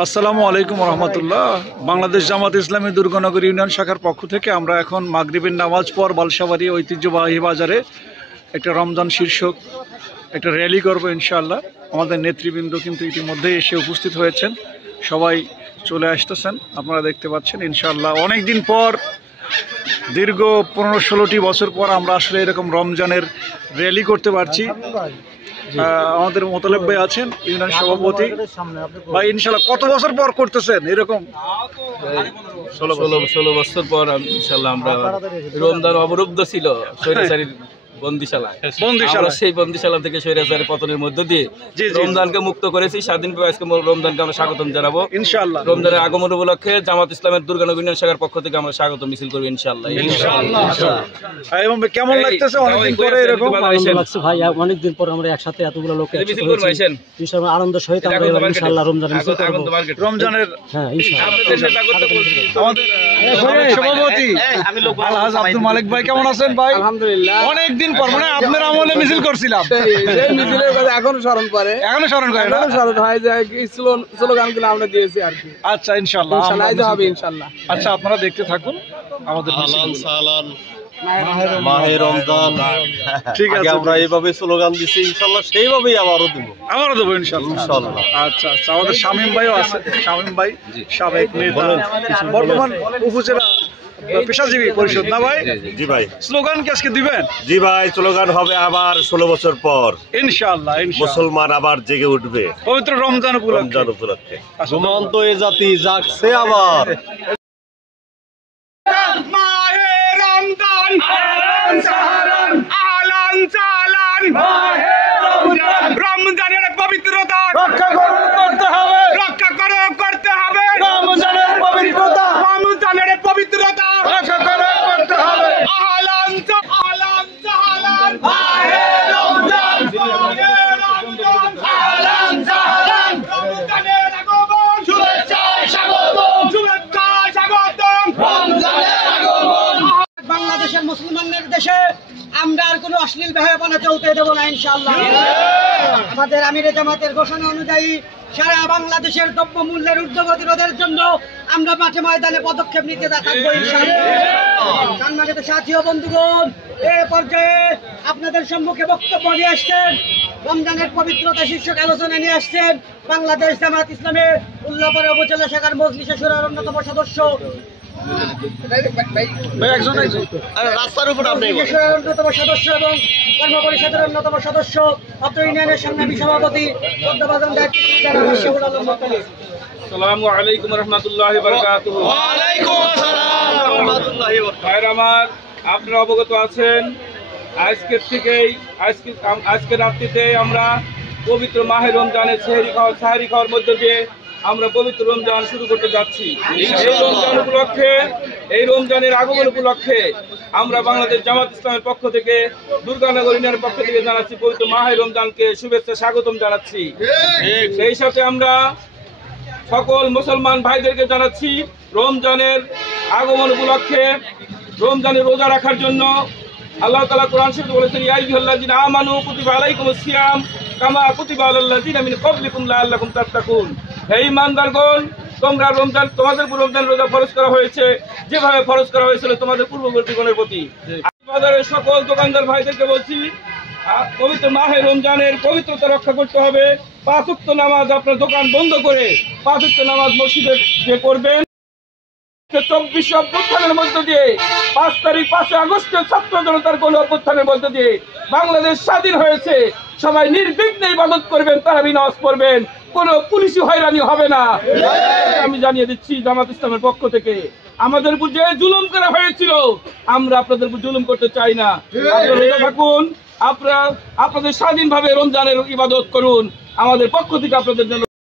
আসসালামু আলাইকুম রহমতুল্লাহ। বাংলাদেশ জামাত ইসলামী দুর্গানগর ইউনিয়ন শাখার পক্ষ থেকে আমরা এখন মাগরিবের নামাজ পর বালসাবাড়ি ঐতিহ্যবাহী বাজারে একটা রমজান শীর্ষক একটা র্যালি করব ইনশাআল্লাহ। আমাদের নেতৃবৃন্দ কিন্তু ইতিমধ্যে এসে উপস্থিত হয়েছেন, সবাই চলে আসতেছেন, আপনারা দেখতে পাচ্ছেন। ইনশাআল্লাহ অনেক দিন পর, দীর্ঘ 15-16টি বছর পর আমরা আসলে এরকম রমজানের র্যালি করতে পারছি। আমাদের মোতালেব ভাই আছেন, ইউনিয়ন সভাপতি ভাই। ইনশাআল্লাহ কত বছর পর করতেছেন এরকম? 16 বছর পর ইনশাআল্লাহ আমরা রমজান অবরুদ্ধ ছিল স্বৈরাচারীর বন্দিশালা, সেই বন্দিশালা থেকে স্বৈরাচারী পতনের মধ্য দিয়ে রমজানকে মুক্ত করেছি। স্বাধীনভাবে আজকে রমজানকে আমরা স্বাগতম জানাবো ইনশাআল্লাহ। রমজানের আগমন উপলক্ষে জামাত ইসলামের দুর্গানগর ইউনিয়ন শাখার পক্ষ থেকে আমরা স্বাগত মিছিল করব ইনশাআল্লাহ। এবং কেমন লাগতেছে অনেকদিন পরে এরকম? ভালো লাগছে ভাই, অনেকদিন পর আমরা একসাথে এতগুলো লোক মিছিল করব। ইনশাআল্লাহ আনন্দ সহিত আমরা ইনশাআল্লাহ রমজানের মিছিল করব। রমজানের হ্যাঁ ইনশাআল্লাহ। আমাদের সভাপতি আলহাজ আব্দুল মালিক ভাই কেমন আছেন ভাই? আলহামদুলিল্লাহ। অনেকদিন পর, মানে আপনার আমলে মিছিল করছিলাম, সেই মিছিলের কথা এখনো স্মরণ করে, এখনো স্মরণ করে না? স্মরণ হয় যে স্লোগানগুলো আমরা দিয়েছি আর কি। আচ্ছা ইনশাআল্লাহ হবে ইনশাআল্লাহ। আচ্ছা আপনারা দেখতে থাকুন আমাদের মাহে রমজান। ঠিক আছে, আমরা এইভাবে স্লোগান দিচ্ছি ইনশাআল্লাহ, সেইভাবেই আবারও দেবো ইনশাআল্লাহ। আচ্ছা আচ্ছা, আমাদের শামীম ভাইও আছে। শামীম ভাই সাবেক নেতা, বর্তমান উপজেলা পেশাজীবী পরিষদ না ভাই? জি ভাই। স্লোগান কি আজকে দিবেন? জি ভাই, স্লোগান হবে আবার 16 বছর পর ইনশাআল্লাহ। মুসলমান আবার জেগে উঠবে পবিত্র রমজান উপলক্ষে। ঘুমন্ত এ জাতি জাগছে আবার। রমজানের পবিত্রতা রক্ষা করতে হবে, রক্ষা করতে হবে। রমজানের পবিত্রতা, রমজানের পবিত্রতা রক্ষা করতে হবে। আহলান সাহলান সাহলান মাহে রমজান, মাহে রমজান, আহলান সাহলান। রমজানের আগমন, শুভেচ্ছা স্বাগতম, শুভেচ্ছা স্বাগতম। রমজানের আগমন। বাংলাদেশের মুসলমানদের দেশে আমরা আর কোনো অশ্লীল বেহায়াপনা চলতে দেব না ইনশাআল্লাহ। আমাদের আমিরে জামাতের ঘোষণা অনুযায়ী সারা বাংলাদেশের দ্রব্যমূল্যের ঊর্ধ্বগতি রোধের জন্য আমরা মাঠে ময়দানে পদক্ষেপ নিতে থাকবো ইনশাআল্লাহ। সম্মানিত সাথী ও বন্ধুগণ, এ পর্যায়ে আপনাদের সম্মুখে বক্তব্য নিয়ে আসছেন, রমজানের পবিত্রতা শীর্ষক আলোচনা নিয়ে আসছেন বাংলাদেশ জামাত ইসলামের উল্লাপাড়া উপজেলা শাখার মজলিসে শুরার অন্যতম সদস্য, অন্যতম সদস্য এবং কর্ম পরিষদের অন্যতম সদস্য, অত্র ইউনিয়নের সংগ্রামী সভাপতি আসসালামু আলাইকুম রাহমাতুল্লাহি ওয়া বারাকাতুহু। ওয়ালাইকুম আসসালাম ওয়া রাহমাতুল্লাহি ওয়া বারাকাতুহু। আমার আপনারা অবগত আছেন, আজকে রাত্রিতে আমরা পবিত্র মাহে রমজানের সাহরি খাওয়ার মধ্য দিয়ে আমরা পবিত্র রমজান শুরু করতে যাচ্ছি। এই রমজানের আগমন উপলক্ষে আমরা বাংলাদেশ জামাত ইসলামের পক্ষ থেকে দুর্গানগর ইউনিয়নের পক্ষ থেকে জানাচ্ছি পবিত্র মাহে রমজানকে শুভেচ্ছা স্বাগতম জানাচ্ছি। সেই সাথে আমরা সকল মুসলমান ভাইদেরকে জানাচ্ছি রমজানের আগমন উপলক্ষে রমজানের রোজা রাখার জন্য আল্লাহ তাআলা কোরআন শরীফে বলেছেন, ইয়া আইয়ুহাল্লাযীনা আমানু কুতিবা আলাইকুমুস সিয়াম কামা কুতিবা আলাল লাযীনা মিন ক্বাবলিকুম লাআল্লাকুম তাত্তাকুন। হে ঈমানদারগণ, তোমরা তোমাদের উপর রমজান রোজা ফরজ করা হয়েছে যেভাবে ফরজ করা হয়েছিল তোমাদের পূর্ববর্তীগণের প্রতি। বাজারের সকল দোকানদার ভাইদেরকে বলছি, পবিত্র মাহে রমজানের পবিত্রতা রক্ষা করতে হবে। 5 ওয়াক্ত নামাজ আপনার দোকান বন্ধ করে 5 ওয়াক্ত নামাজ মসজিদে যে করবেন। 24 অভ্যুত্থানের মধ্য দিয়ে 5 তারিখ 5 আগস্টের ছাত্র জনতার কোন অভ্যুত্থানের মধ্য দিয়ে বাংলাদেশ স্বাধীন হয়েছে। সবাই নির্বিঘ্নে ইবাদত করবেন, তারাবি নামাজ পড়বেন, কোনো পুলিশি হয়রানি হবে না। আমি জানিয়ে দিচ্ছি জামাত ইসলামের পক্ষ থেকে আমাদের উপর যে জুলুম করা হয়েছিল, আমরা আপনাদের উপর জুলুম করতে চাই না। আপনারা থাকুন, আপনাদের স্বাধীনভাবে রমজানের ইবাদত করুন। আমাদের পক্ষ থেকে আপনাদের জন্য